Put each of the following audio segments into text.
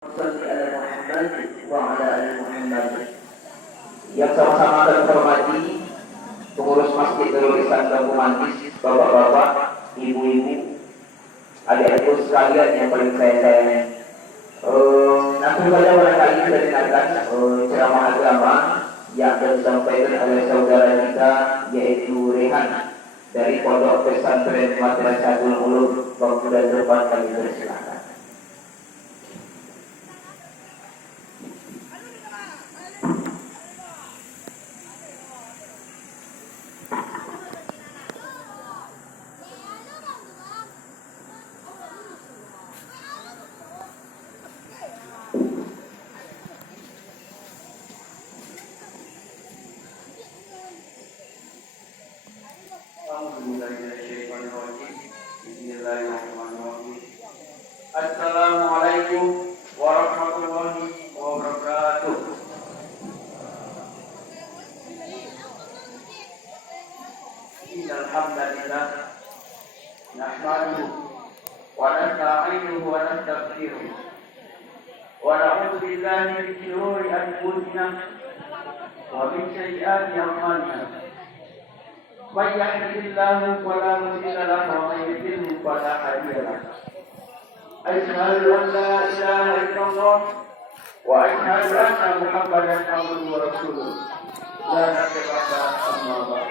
Shalli ala Muhammad wa ala ali Muhammad. Yang sama-sama kami hormati pengurus Masjid Nurul Ihsan Bangku Mantis, bapak-bapak, ibu-ibu, adik-adik sekalian yang paling saya sayangi. Langsung saja barangkali kita dengarkan ceramah agama yang akan disampaikan oleh saudara kita, yaitu Rehan dari Pondok Pesantren Madrasatul Ulum Bangku dan Depan. Kami persilakan. Assalamualaikum warahmatullahi wabarakatuh. Innal hamdalillah nahmaduhu wa nasta'inuhu wa nastaghfiruh wa na'udzu billahi min shururi anfusina wa min sayyiati a'malina. Man yahdihillahu fala mudilla lahu wa man yudlil fala hadiya lahu. Asyhadu an la ilaha illallah wa asyhadu anna Muhammadan abduhu wa rasuluh. La nabiyya amma ba'd.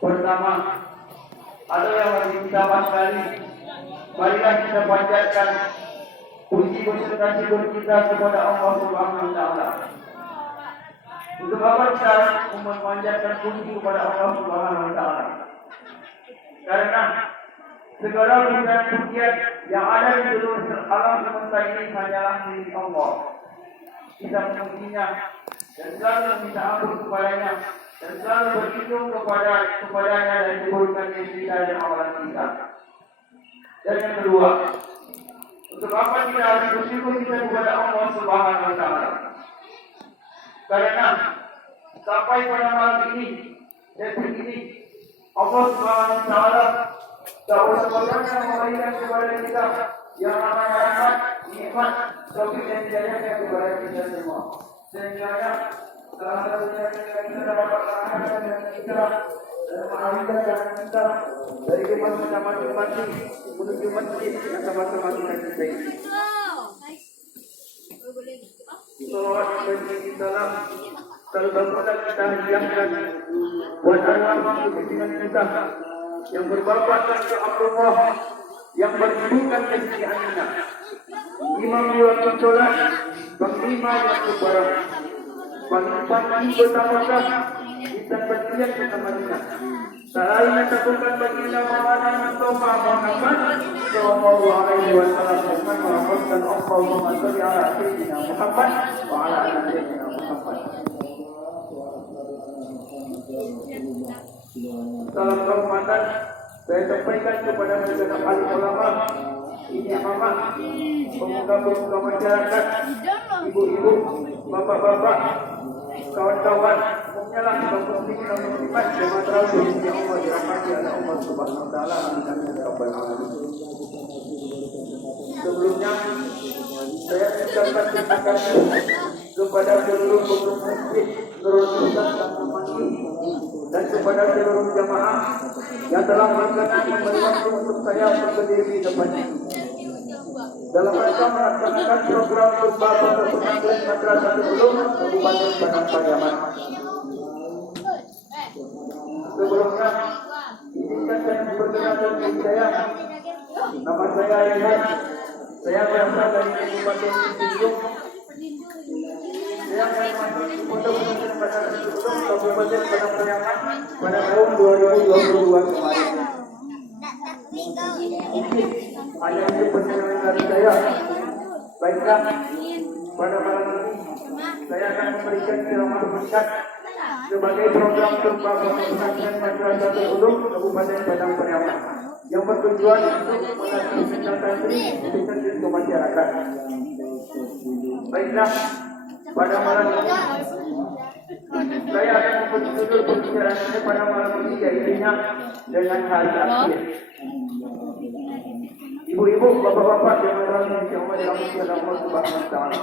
Pertama adalah wajib utama sekali, marilah kita panjatkan puji berserta syukur kita kepada Allah Subhanahu wa taala. Untuk apa kita memanjatkan puji kepada Allah Subhanahu wa taala? Karena segala pujian yang ada di seluruh alam semesta ini hanyalah milik Allah. Kita memujinya dan selalu meminta ampun kepadanya dan selalu berlindung kepadanya dari keburukan kita dan amalan kita. Dan yang kedua, untuk apa kita harus bersyukur kita kepada Allah Subhanahu wa taala? Karena sampai pada malam ini detik ini Allah Subhanahu wa taala sebenarnya memberikan kepada kita yang namanya rahmat, nikmat, taufik dan hidayah kepada kita semua. Sehingga salah satunya kita dapat merasakan dan kita mengalihkan jalan kita dari kemasjid masing-masing menuju masjid yang sama-sama kita cintai. Salawat dan salam terbarulah kita hadiahkan buat arwah pimpinan kita yang berbahagia ke Allah, yang beribukan kesetiaannya, imam di waktu sholat, panglima waktu barang, paling bersama-sama kita berdiam bersama kita. Selalu menetapkan baginda Maulana Mustafa Muhammad sallallahu alaihi wasallam dengan melaporkan Allahumma shalli ala sayyidina Muhammad wa ala ali sayyidina Muhammad. Salam kehormatan saya sampaikan kepada segenap alim ulama, ini mama, pemuda-pemuda masyarakat, ibu-ibu, bapak-bapak, kawan-kawan, umumnya lah kaum muslimin dan muslimat jemaah tarawih yang Allah dirahmati oleh Allah Subhanahu wa taala. Amin ya rabbal alamin. Sebelumnya saya mengucapkan terima kasih kepada seluruh pengurus masjid Nurul Ihsan Bangku Mantis dan kepada seluruh jamaah yang telah memberi waktu untuk saya berdiri di depan ini dalam rangka melaksanakan program khutbah Pondok Pesantren Madrasatul Ulum Kabupaten Padang Pariaman. Sebelumnya izinkan saya memperkenalkan diri saya. Nama saya Rehan. Saya berasal dari Kabupaten Sintang. Saya masuk Pondok Pesantren Madrasatul Ulum Kabupaten Padang Pariaman pada tahun 2022 kemarin. Hanya itu perjalanan dari saya. Baiklah, pada malam ini saya akan memberikan ceramah singkat sebagai program khutbah Pondok Pesantren Madrasatul Ulum Kabupaten Padang Pariaman yang bertujuan untuk melatih bintang santri untuk ke masyarakat. Baiklah, pada malam ini saya akan memperjudul pembicaraan ini pada malam ini, yaitu dengan hari akhir. Di Ibu-ibu, bapak-bapak yang dirahmati Allah Subhanahu wa taala.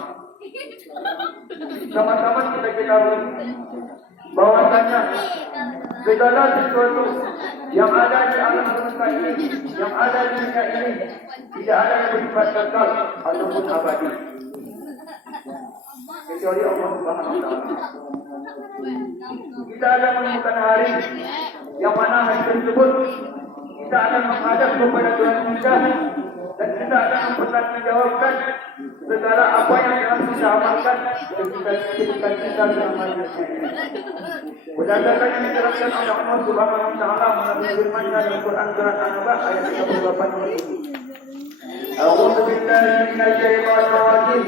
Sama-sama kita ketahui bahwasanya segala sesuatu yang ada di alam semesta ini, yang ada di dunia ini, tidak ada yang bersifat kekal ataupun abadi, kecuali Allah Subhanahu wa taala. Kita akan menemukan hari yang mana hari tersebut kita akan menghadap kepada Tuhan kita dan kita akan mempertanggungjawabkan segala apa yang telah kita amalkan dan ketika kita beramal. Berdasarkan yang dijelaskan oleh Allah Subhanahu wa taala melalui firman-Nya dalam Quran surat An-Naba ayat 38 ini. A'udzu billahi minasy syaithanir rajim.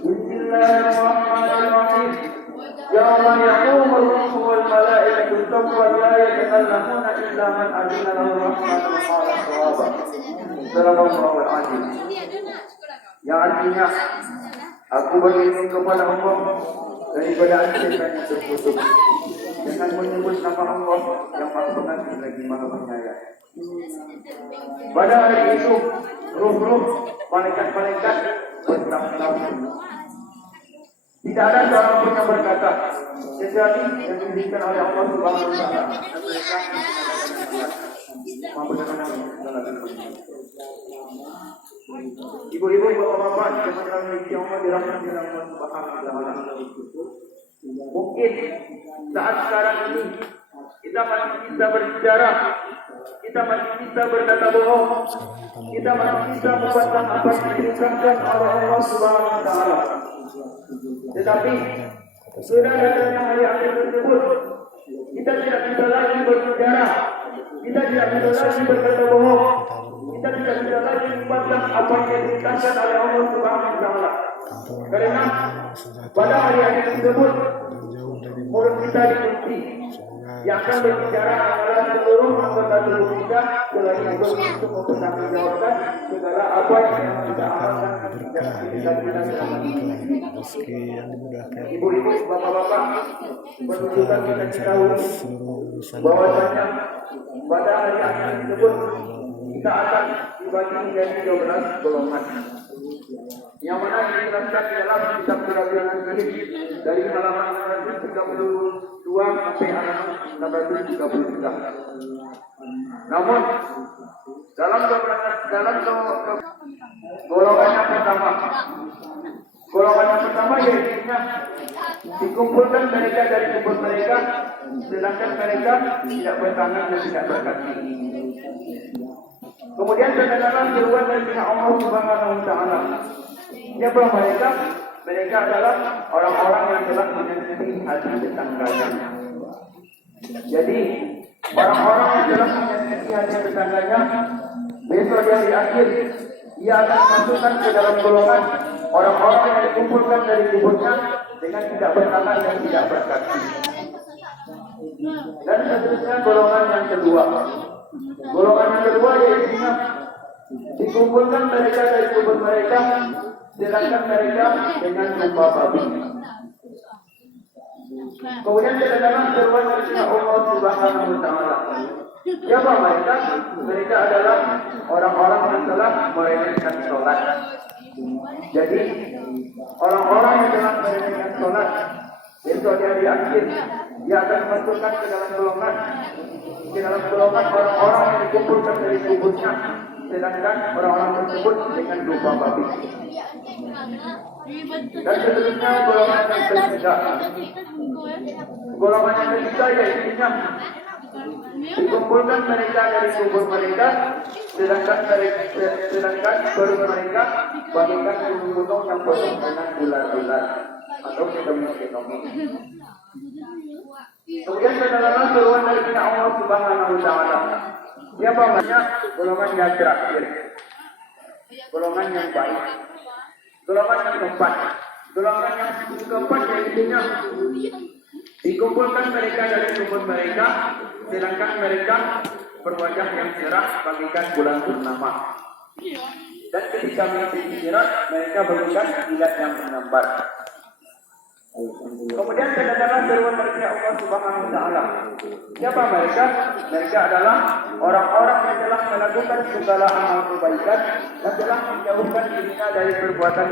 Bismillahirrahmanirrahim. Yawma yaqumur ruhu wal malaikatu saffan la yatakallamuna illa man adzina lahu rahmanu wa qala shawaba. Sallallahu alaihi wasallam. Yang artinya aku berlindung kepada Allah daripada syaitan yang terkutuk dengan menyebut nama Allah yang Maha Pengasih lagi Maha Penyayang. Pada hari itu ruh-ruh malaikat-malaikat bertahun-tahun. Tidak ada seorang pun yang berkata kecuali yang diberikan oleh Allah Subhanahu wa taala. Ibu-ibu, bapak-bapak, teman-teman yang dirahmati Allah Subhanahu wa taala. Mungkin saat sekarang ini kita masih bisa berbicara, kita masih bisa berkata bohong, kita masih bisa membantah apa yang diucapkan oleh Allah Subhanahu wa taala. Tetapi sudah datangnya hari akhir tersebut, kita tidak bisa lagi berbicara, kita tidak bisa lagi berkata bohong, kita tidak bisa lagi membantah apa yang diucapkan oleh Allah Subhanahu wa taala. Karena pada hari akhir tersebut mulut kita dikunci. Yang akan berbicara adalah seluruh anggota tubuh kita selain untuk mempertanggungjawabkan segala apa yang kita amalkan dan kita lakukan. Ibu-ibu, bapak-bapak, menunjukkan kita ketahui bahwasanya pada hari akhir tersebut kita akan dibagi menjadi 12 golongan. Yang mana dijelaskan di dalam kitab Al-Quran dari halaman 132 sampai halaman 133. Namun dalam golongan yang pertama yaitu dikumpulkan mereka dari kubur mereka, sedangkan mereka tidak bertangan dan tidak berkaki. Kemudian terdengarlah seruan dari pihak Allah Subhanahu wa taala. Siapa mereka? Mereka adalah orang-orang yang telah menyakiti hati tetangganya. Jadi orang-orang yang telah menyakiti hati tetangganya, besok di hari akhir ia akan masukkan ke dalam golongan orang-orang yang dikumpulkan dari kuburnya dengan tidak bertangan dan tidak berkaki. Dan seterusnya golongan yang kedua. Golongan yang kedua yaitu dikumpulkan mereka dari kubur mereka, sedangkan mereka dengan rupa babi. Kemudian terdengar seruan dari Allah Subhanahu wa taala. Siapa mereka? Mereka adalah orang-orang yang telah meremehkan sholat. Jadi orang-orang yang telah meremehkan sholat besok di hari akhir dia akan masukkan ke dalam golongan orang-orang yang dikumpulkan dari kuburnya, sedangkan orang-orang tersebut dengan rupa babi. Dan seterusnya golongan yang ketiga. Golongan yang ketiga yaitu dikumpulkan mereka dari kubur mereka, sedangkan perut mereka bagaikan gunung-gunung yang penuh dengan ular-ular atau ketomik-ketomik. Kemudian terdengarlah seruan dari pihak Allah Subhanahu wa taala. Siapa namanya? Golongan yang terakhir, golongan yang baik, golongan yang keempat. Golongan yang keempat yaitu dikumpulkan mereka dari kubur mereka, sedangkan mereka berwajah yang cerah bagaikan bulan purnama. Dan ketika mengikuti sirat, mereka bagaikan kilat yang menyambar. Kemudian kedengaran seruan mereka Allah Subhanahu wa taala. Siapa mereka? Mereka adalah orang-orang yang telah melakukan segala amal kebaikan dan telah menjauhkan dirinya dari perbuatan